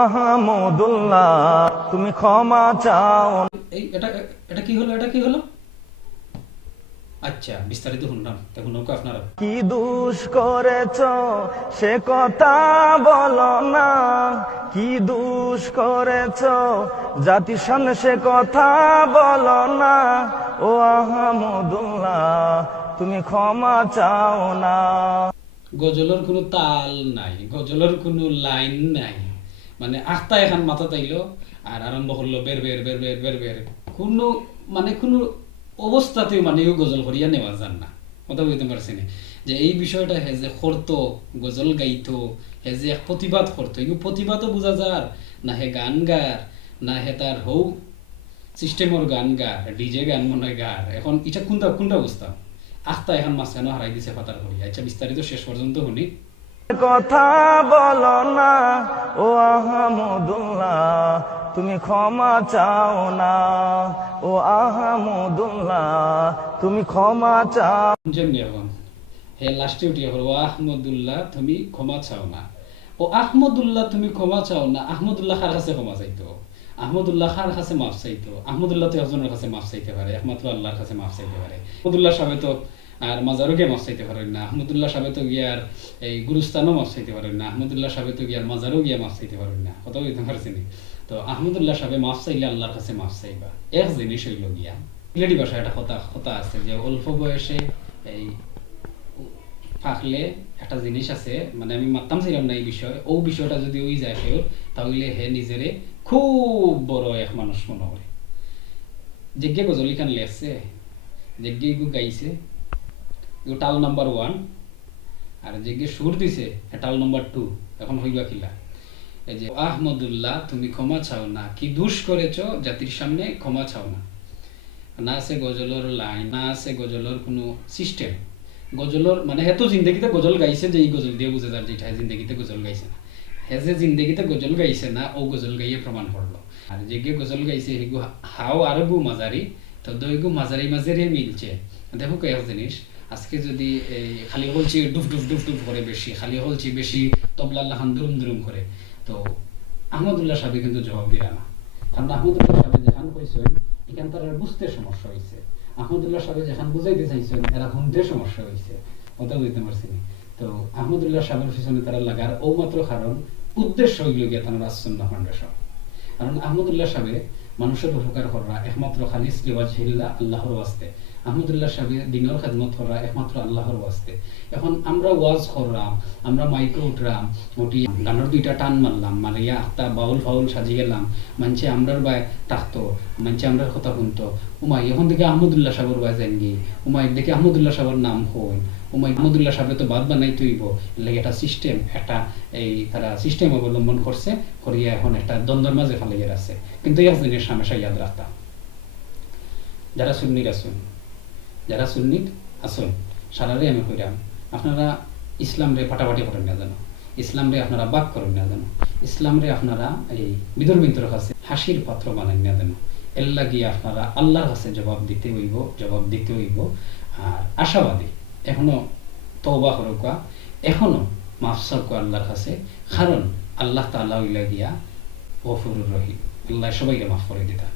আহমদুল্লাহ তুমি ক্ষমা চাও। এই এটা কি হলো, এটা কি হলো? আচ্ছা, বিস্তারিত শুনলাম, তখন আপনারা কি দোষ করেছ সে কথা বলো না, কি দোষ করেছ জাতির সামনে সে কথা বলো না। ও আহমদুল্লাহ তুমি ক্ষমা চাও না। গজলের কোনো তাল নাই, গজলের কোনো লাইন নাই, মানে আখতা এখন মাথা তাইলো আর আরম্ভ করলো বের বের বের বের বের বের, কোনো মানে কোনো অবস্থাতেও মানে গজল করিয়া নেওয়া যান না। কথা বলতে পারছি না যে এই বিষয়টা হে যে করতো, গজল গাইতো, হে যে এক প্রতিবাদ করতো, এই প্রতিবাদও বোঝা যার না, হে গান গার না, হে তার হৌ সিস্টেমর গান গার, ডিজে গান মনে গার। এখন এটা কোনটা কোনটা অবস্থা? আখতা এখন মাঝখানে হারাই দিছে ফাতার করি। আচ্ছা, বিস্তারিত শেষ পর্যন্ত শুনি। কথা বলো না ও আহমদুল্লাহ তুমি ক্ষমা চাও না। ও আহমদুল্লাহ তুমি ক্ষমা চাও। যেমনি এখন হে লাস্টে উঠিয়া বলবো, আহমদুল্লাহ তুমি ক্ষমা চাও না। ও আহমদুল্লাহ তুমি ক্ষমা চাও না, আহমদুল্লাহ কার কাছে ক্ষমা চাইতো? আহমদুল্লাহ কার কাছে মাফ চাইতো? আহমদুল্লাহ তো একজনের কাছে মাফ চাইতে পারে, একমাত্র আল্লাহর কাছে মাফ চাইতে পারে। আহমদুল্লাহ সাহেব তো আর মাজারও গিয়ে মাফ চাইতে পারেন না। আহমদুল্লাহ সাহেব তো গিয়ার এই গুরুস্থানও মাফ চাইতে পারেন না। আহমদুল্লাহ সাহেব তো গিয়ার মাজারও গিয়ে মাফ চাইতে পারেন না। কথা বলতে পারছি না। তো আহমদুল্লাহ সাহেব মাফ চাইলে আল্লাহর কাছে মাফ চাইবা, এক জিনিস হইল গিয়া ইংরেজি ভাষায় একটা কথা কথা আছে যে অল্প বয়সে এই ফাঁকলে একটা জিনিস আছে, মানে আমি মানতাম ছিলাম না এই বিষয়, ও বিষয়টা যদি ওই যায় কেউ, তাহলে হে নিজেরে খুব বড় এক মানুষ মনে করে। যেগে গজলি খান লেখছে, যেগে এগু গাইছে, এগু টাল নাম্বার 1, আর যেগে সুর দিছে টাল নাম্বার 2। এখন হইবা কিলা এই যে আহমদুল্লাহ তুমি ক্ষমা চাও না, কি দোষ করেছো জাতির সামনে ক্ষমা চাও না। না আছে গজলের লাইন, না আছে গজলের কোনো সিস্টেম। গজলের মানে এত জিন্দগিতে গজল গাইছে যে এই গজল দিয়ে বুঝে যার যেটা জিন্দগিতে গজল গাইছে না। হে যে জিন্দগিতে গজল গাইছে না, ও গজল গাইয়ে প্রমাণ করলো। আর যে গিয়ে গজল গাইছে হেগু হাও আর গু মাজারি, তো দইগু মাজারি মাঝারি মিলছে। দেখো এক জিনিস, আজকে যদি এই খালি বলছি ডুফ ডুফ ডুফ ডুফ করে বেশি, খালি বলছি বেশি তবলা লাহান দুরুম দুরুম করে, তো আহমদুল্লাহ সাহেব কিন্তু জবাব দিলা না। কারণ আহমদুল্লাহ সাহেব যেখান কইছেন এখান তার বুঝতে সমস্যা হয়েছে। আহমদুল্লাহ সাহেব যেখান বুঝাইতে চাইছেন এরা শুনতে সমস্যা হয়েছে। কথা বুঝতে পারছি। তো আহমদুল্লাহ সাহেবের পিছনে তারা লাগার ও মাত্র কারণ উদ্দেশ্য হইল গিয়া তার আসুন্নাহ ফাউন্ডেশন। কারণ আহমদুল্লাহ সাহেব মানুষের উপকার করা একমাত্র খালিস লিওয়াজহিল্লাহ, আল্লাহর ওয়াস্তে। আহমদুল্লাহ সাহেব দিনের খেদমত করা একমাত্র আল্লাহর ওয়াস্তে। এখন আমরা ওয়াজ করলাম, আমরা মাইকে উঠলাম, উঠি গানের দুইটা টান মারলাম, মারিয়া আখতা বাউল ফাউল সাজি গেলাম, মানছে আমরার বায় থাকতো, মানছে আমরার কথা শুনতো। উমাই এখন থেকে আহমদুল্লাহ সাহেবের বায় যান গিয়ে উমাই দেখে আহমদুল্লাহ সাহেবের নাম হই, উমাই আহমদুল্লাহ সাহেব তো বাদ বানাই তুইব। এর একটা সিস্টেম, একটা এই তারা সিস্টেম অবলম্বন করছে, করিয়া এখন একটা দ্বন্দ্বের মাঝে ফালাইয়া আছে। কিন্তু এই জিনিস হামেশা ইয়াদ রাখতাম, যারা সুন্নির আসুন, যারা সুন্নির আসুন, সারারে আমি কইরাম, আপনারা ইসলাম রে ফাটাফাটি করেন না জানো, ইসলাম রে আপনারা বাক করেন না জানো, ইসলাম রে আপনারা এই বিদর্বিন্তর কাছে হাসির পাত্র বানান না জানো। এর লাগিয়ে আপনারা আল্লাহর কাছে জবাব দিতে হইব, জবাব দিতে হইব। আর আশাবাদী এখনো তওবা করুকা, এখনো মাফ চাওয়া আল্লাহর কাছে, কারণ আল্লাহ তাআলা হইলা গিয়া গফুরুর রহিম, আল্লাহ সবাইকে মাফ করে দিতা।